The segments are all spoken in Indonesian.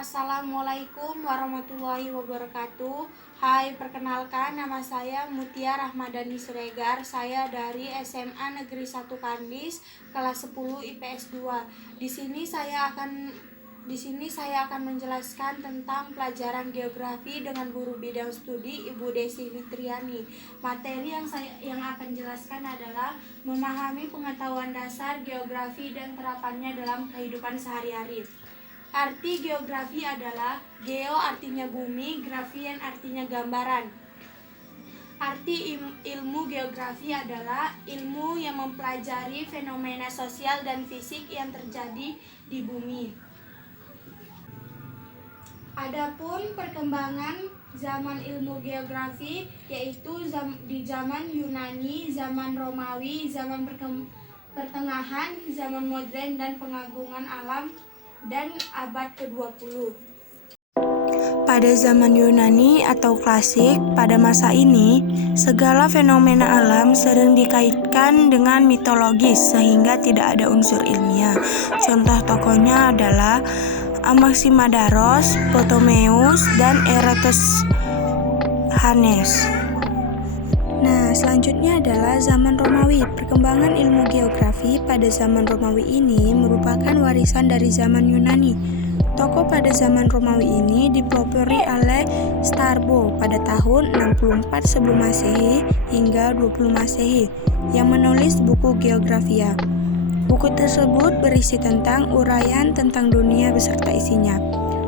Assalamualaikum warahmatullahi wabarakatuh. Hai, perkenalkan nama saya Mutia Rahmadani Siregar. Saya dari SMA Negeri 1 Kandis, kelas 10 IPS 2. Di sini saya akan menjelaskan tentang pelajaran geografi dengan guru bidang studi Ibu Desi Fitriani. Materi yang akan jelaskan adalah memahami pengetahuan dasar geografi dan terapannya dalam kehidupan sehari-hari. Arti geografi adalah geo artinya bumi, grafian artinya gambaran. Arti ilmu geografi adalah ilmu yang mempelajari fenomena sosial dan fisik yang terjadi di bumi. Adapun perkembangan zaman ilmu geografi yaitu di zaman Yunani, zaman Romawi, zaman pertengahan, zaman modern dan pengagungan alam dan abad ke-20. Pada zaman Yunani atau klasik, pada masa ini, segala fenomena alam sering dikaitkan dengan mitologis sehingga tidak ada unsur ilmiah. Contoh tokohnya adalah Anaximandros, Ptolemeus, dan Eratosthenes. Nah, selanjutnya adalah zaman Romawi. Perkembangan ilmu geografi pada zaman Romawi ini merupakan warisan dari zaman Yunani. Tokoh pada zaman Romawi ini dipelopori oleh Strabo pada tahun 64 sebelum Masehi hingga 20 Masehi yang menulis buku Geografia. Buku tersebut berisi tentang uraian tentang dunia beserta isinya.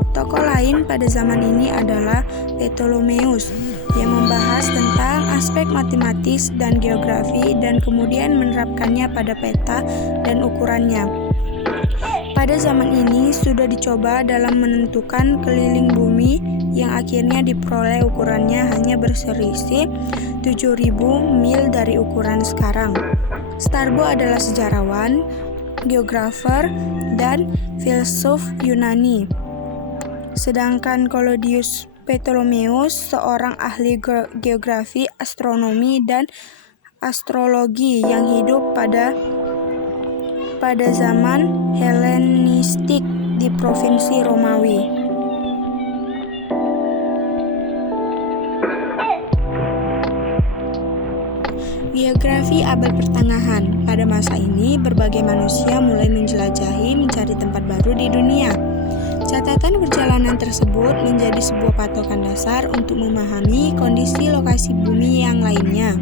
Tokoh lain pada zaman ini adalah Ptolemeus yang membahas tentang aspek matematis dan geografi dan kemudian menerapkannya pada peta dan ukurannya. Pada zaman ini sudah dicoba dalam menentukan keliling bumi yang akhirnya diperoleh ukurannya hanya berselisih 7.000 mil dari ukuran sekarang. Strabo adalah sejarawan, geografer, dan filsuf Yunani. Sedangkan Claudius Ptolemeus seorang ahli geografi, astronomi, dan astrologi yang hidup pada zaman Helenistik di provinsi Romawi. Geografi abad pertengahan. Pada masa ini, berbagai manusia mulai menjelajahi mencari tempat baru di dunia. Catatan perjalanan tersebut menjadi sebuah patokan dasar untuk memahami kondisi lokasi bumi yang lainnya.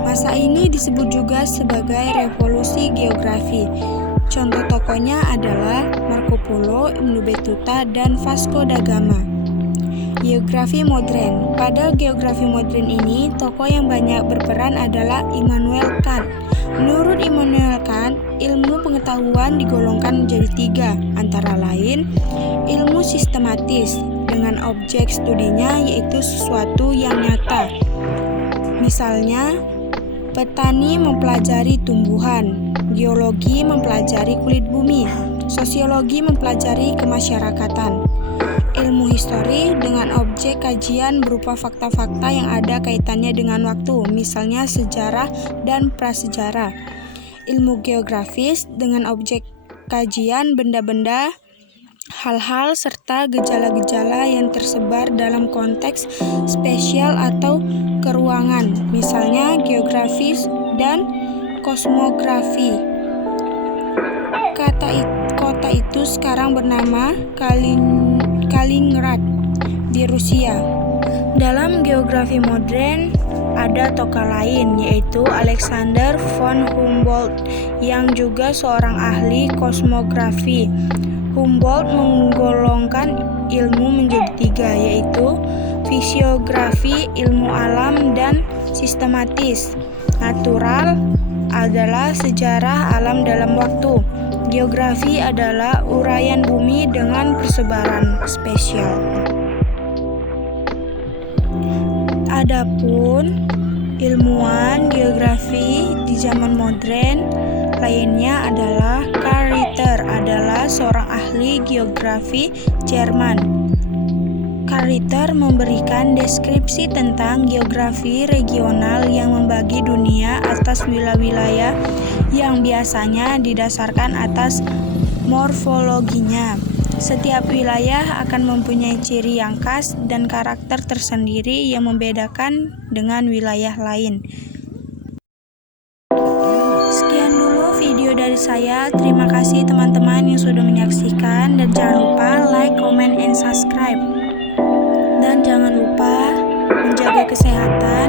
Masa ini disebut juga sebagai revolusi geografi. Contoh tokohnya adalah Marco Polo, Ibnu Battuta, dan Vasco da Gama. Geografi modern. Pada geografi modern ini, tokoh yang banyak berperan adalah Immanuel Kant. Menurut Immanuel Kant, ilmu pengetahuan digolongkan menjadi 3, antara lain ilmu sistematis dengan objek studinya yaitu sesuatu yang nyata. Misalnya, petani mempelajari tumbuhan, geologi mempelajari kulit bumi, sosiologi mempelajari kemasyarakatan. Ilmu histori dengan objek kajian berupa fakta-fakta yang ada kaitannya dengan waktu, misalnya sejarah dan prasejarah. Ilmu geografis dengan objek kajian benda-benda, hal-hal, serta gejala-gejala yang tersebar dalam konteks spesial atau keruangan, misalnya geografis dan kosmografi. Kota itu sekarang bernama Kaliningrad di Rusia. Dalam geografi modern ada tokoh lain yaitu Alexander von Humboldt yang juga seorang ahli kosmografi. Humboldt menggolongkan ilmu menjadi 3 yaitu fisiografi, ilmu alam, dan sistematis. Natural adalah sejarah alam dalam waktu. Geografi adalah uraian bumi dengan persebaran spesial. Adapun ilmuwan geografi di zaman modern lainnya adalah Karl Ritter adalah seorang ahli geografi Jerman. Karl Ritter memberikan deskripsi tentang geografi regional yang membagi dunia atas wilayah-wilayah yang biasanya didasarkan atas morfologinya. Setiap wilayah akan mempunyai ciri yang khas dan karakter tersendiri yang membedakan dengan wilayah lain. Sekian dulu video dari saya. Terima kasih teman-teman yang sudah menyaksikan, dan jangan lupa like, comment, and subscribe. Dan jangan lupa menjaga kesehatan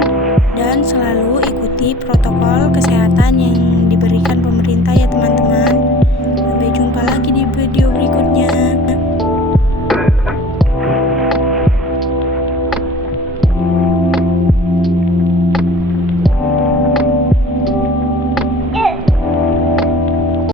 dan selalu ikuti protokol kesehatan yang